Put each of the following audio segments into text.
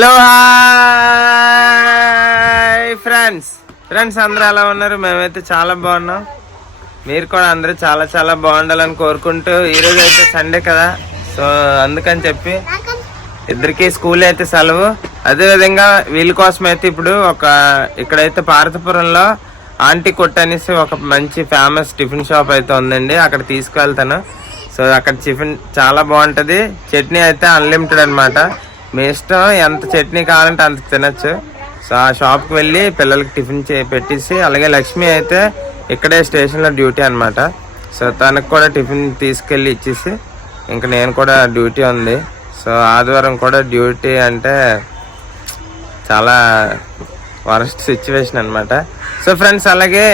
Hello hi friends అందరూ ఎలా ఉన్నారు? మేమైతే చాలా బాగున్నాం. మీరు కూడా అందరూ చాలా చాలా బాగుండాలని కోరుకుంటూ, ఈరోజు అయితే సండే కదా, సో అందుకని చెప్పి ఇద్దరికి స్కూల్ అయితే సెలవు. అదేవిధంగా వీళ్ళ కోసం అయితే ఇప్పుడు ఇక్కడైతే పార్వతీపురంలో ఆంటీ కొట్టు అనేసి ఒక మంచి ఫేమస్ టిఫిన్ షాప్ అయితే ఉందండి. అక్కడ తీసుకువెళ్తాను. సో అక్కడ టిఫిన్ చాలా బాగుంటుంది. చట్నీ అయితే అన్లిమిటెడ్ అనమాట. మీ ఇష్టం, ఎంత చట్నీ కావాలంటే అంత తినచ్చు. సో ఆ షాప్కి వెళ్ళి పిల్లలకి టిఫిన్ పెట్టేసి, అలాగే లక్ష్మి అయితే ఇక్కడే స్టేషన్లో డ్యూటీ అనమాట. సో తనకు కూడా టిఫిన్ తీసుకెళ్ళి ఇచ్చేసి, ఇంకా నేను కూడా డ్యూటీ ఉంది. సో ఆదివారం కూడా డ్యూటీ అంటే చాలా వరస్ట్ సిచ్యువేషన్ అనమాట. సో ఫ్రెండ్స్, అలాగే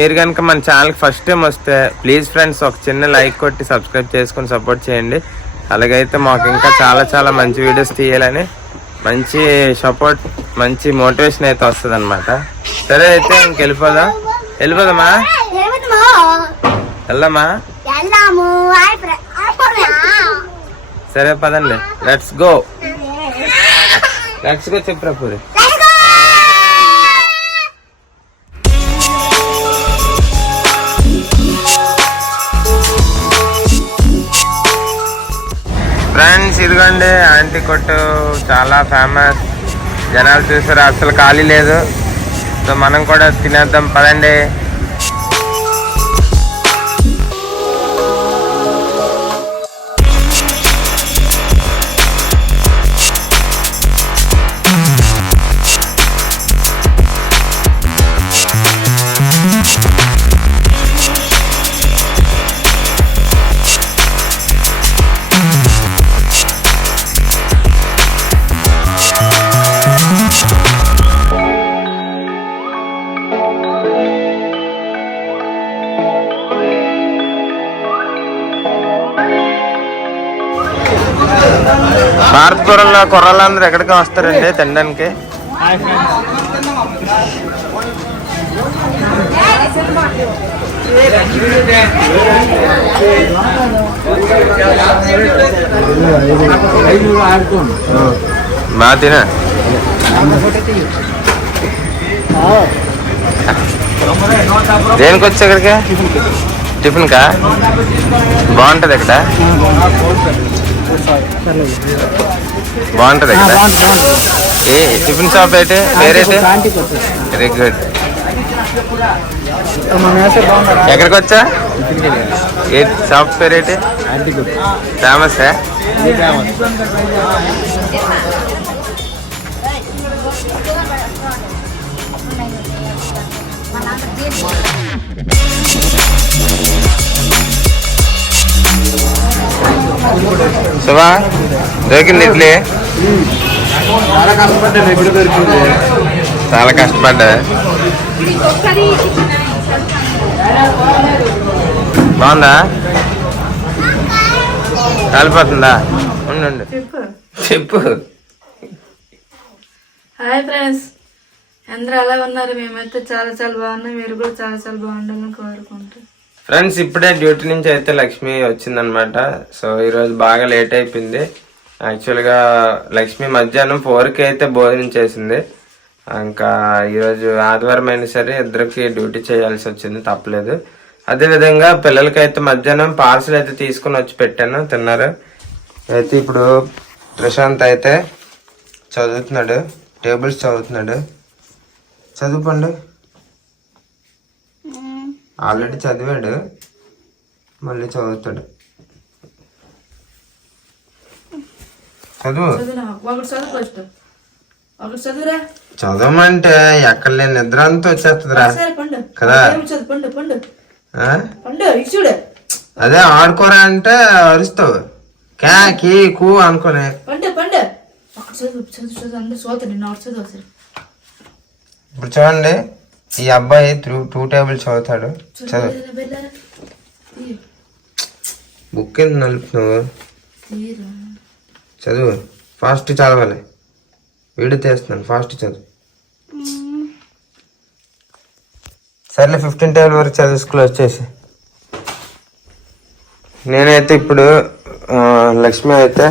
మీరు కనుక మన ఛానల్కి ఫస్ట్ టైం వస్తే ప్లీజ్ ఫ్రెండ్స్ ఒక చిన్న లైక్ కొట్టి సబ్స్క్రైబ్ చేసుకొని సపోర్ట్ చేయండి. అలాగైతే మాకు ఇంకా చాలా చాలా మంచి వీడియోస్ తీయాలని మంచి సపోర్ట్, మంచి మోటివేషన్ అయితే వస్తుంది అనమాట. సరే అయితే వెళ్ళిపోదామా? వెళ్దామా? సరే పదండి, లెట్స్ గో చెప్పరా పూరి. ఫ్రెండ్స్ ఇదిగోండి ఆంటీ కొట్టు, చాలా ఫేమస్. జనాలు చూసారు, అసలు ఖాళీ లేదు. సో మనం కూడా తినేద్దాం పదండి. పార్వతీపురంలో కుర్రాళ్ళందరూ ఎక్కడికి వస్తారండి తినడానికి? బాగా తిన దేనికి వచ్చి ఇక్కడికి? టిఫిన్ కా? బాగుంటది ఇక్కడ, బాగుంటది ఇక్కడ. ఏ టిఫిన్ షాప్ అయితే పేరైతే? Very good. ఎక్కడికి వచ్చా? ఏ షాప్ పేరైతే? ఫేమస్. శివా దొరికింది ఇడ్లీ? చాలా కష్టపడ్డా. బాగుందా? కాలిపోతుందా? ఉండు చెప్పు. హాయ్ ఫ్రెండ్స్, అందరూ ఎలా ఉన్నారు? మేమైతే చాలా చాలా బాగున్నాం. మీరు కూడా చాలా చాలా బాగుండాలని కోరుకుంటాం. ఫ్రెండ్స్ ఇప్పుడే డ్యూటీ నుంచి అయితే లక్ష్మి వచ్చిందనమాట. సో ఈరోజు బాగా లేట్ అయిపోయింది. యాక్చువల్గా లక్ష్మి మధ్యాహ్నం 4కి అయితే భోజనం చేసింది. ఇంకా ఈరోజు ఆదివారం అయినా సరే ఇద్దరికి డ్యూటీ చేయాల్సి వచ్చింది, తప్పలేదు. అదేవిధంగా పిల్లలకైతే మధ్యాహ్నం పార్సల్ అయితే తీసుకుని వచ్చి పెట్టాను, తిన్నారు. అయితే ఇప్పుడు ప్రశాంత్ అయితే చదువుతున్నాడు, టేబుల్స్ చదువుతున్నాడు. చదువుకోండి, ఆల్రెడీ చదివాడు, మళ్ళీ చదువుతాడు. చదవమంటే ఎక్కడ లేని నిద్ర అంతా వచ్చేస్తుందిరా కదా. అదే ఆడుకోరా అంటే అరుస్తావు, క్యా కీ కూ అనుకోలే. ఇప్పుడు చూడండి, ఈ అబ్బాయి 2 టేబుల్స్ చదువుతాడు. చదువు, బుక్ ఎందుకు నలుపుతున్నావు? చదువు, ఫాస్ట్ చదవాలి. వీడియో తీస్తున్నాను, ఫాస్ట్ చదువు. సర్లే 15 టేబుల్ వరకు చదువు, స్కూల్ వచ్చేసి. నేనైతే ఇప్పుడు లక్ష్మి అయితే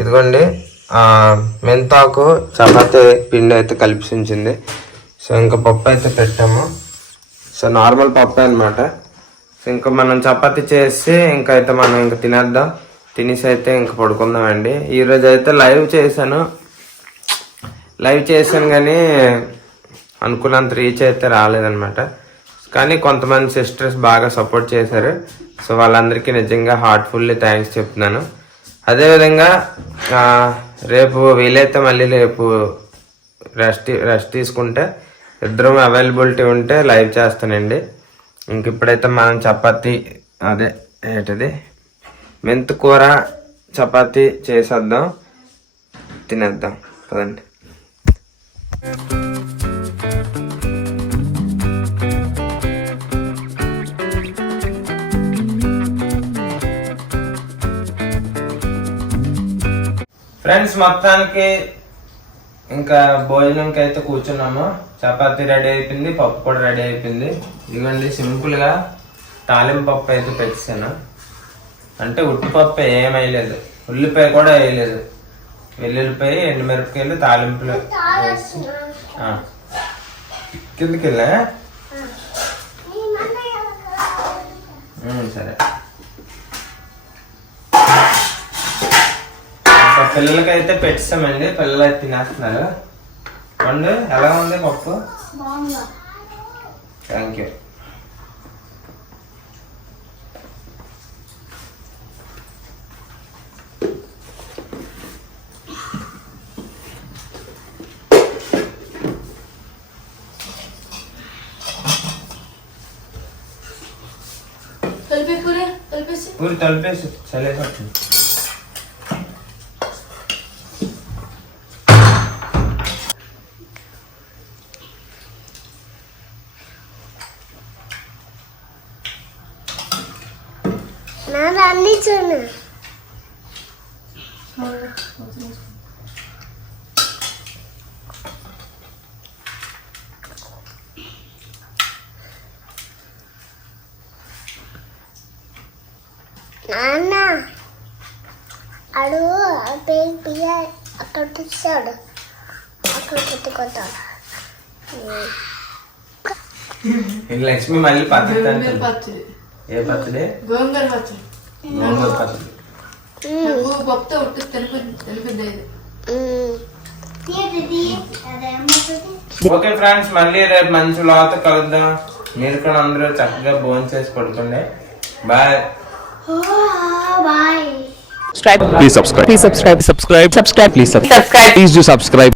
ఇదిగోండి మెంతాకు చపాతీ పిండి అయితే కలిపి ఉంచింది. సో ఇంకా పప్పు అయితే పెట్టాము. సో నార్మల్ పప్పు అనమాట. సో ఇంకా మనం చపాతీ చేసి ఇంకా అయితే మనం ఇంకా తినేద్దాం. తినేసి అయితే ఇంకా పడుకుందామండి. ఈరోజు అయితే లైవ్ చేశాను కానీ అనుకున్నంత రీచ్ అయితే రాలేదన్నమాట. కానీ కొంతమంది సిస్టర్స్ బాగా సపోర్ట్ చేశారు. సో వాళ్ళందరికీ నిజంగా హార్ట్ఫుల్లీ థ్యాంక్స్ చెప్తున్నాను. అదేవిధంగా రేపు వీలైతే మళ్ళీ రేపు రెస్ట్ తీసుకుంటే ఇద్దరం అవైలబిలిటీ ఉంటే లైవ్ చేస్తానండి. ఇంక ఇప్పుడైతే మనం చపాతీ ఏంటిది మెంతు కూర చపాతీ చేసేద్దాం, తినేద్దాం పదండి. ఫ్రెండ్స్ మొత్తానికి ఇంకా భోజనంకి అయితే కూర్చున్నాము. చపాతీ రెడీ అయిపోయింది, పప్పు కూడా రెడీ అయిపోయింది. ఇదిగోండి సింపుల్గా తాలింపు పప్పు అయితే పెట్టాను. అంటే ఉట్టిపప్పు ఏమైలేదు, ఉల్లిపాయ కూడా వేయలేదు. వెల్లుల్లిపాయ, ఎండుమిరపకాయలు తాలింపులు వేసి కిందకి వెళ్ళా. సరే పిల్లలకి అయితే పెట్టామండి. పిల్లలు అయితే తినేస్తున్నారు. వండు ఎలా ఉంది పప్పు? Thank you. పూరి తలిపేసి చల్లేసొచ్చింది. నాన్న అడు అక్కడ తెచ్చాడు, అక్కడ పెట్టుకుంటాడు. లక్ష్మి మళ్ళీ పచ్చడి. ఏ పచ్చడి? గోంగూర పచ్చడి. గోంగూర పచ్చడి పప్పుతో తెలిపింది. ఓకే ఫ్రెండ్స్, మళ్ళీ రేపు మంచి వ్లాగ్తో కలుద్దాం. మీరు కూడా అందరూ చక్కగా భోజనం చేసి పడుకోండి. Bye. Bye. Please subscribe. Please subscribe. Subscribe. Subscribe. Please subscribe. Please do subscribe.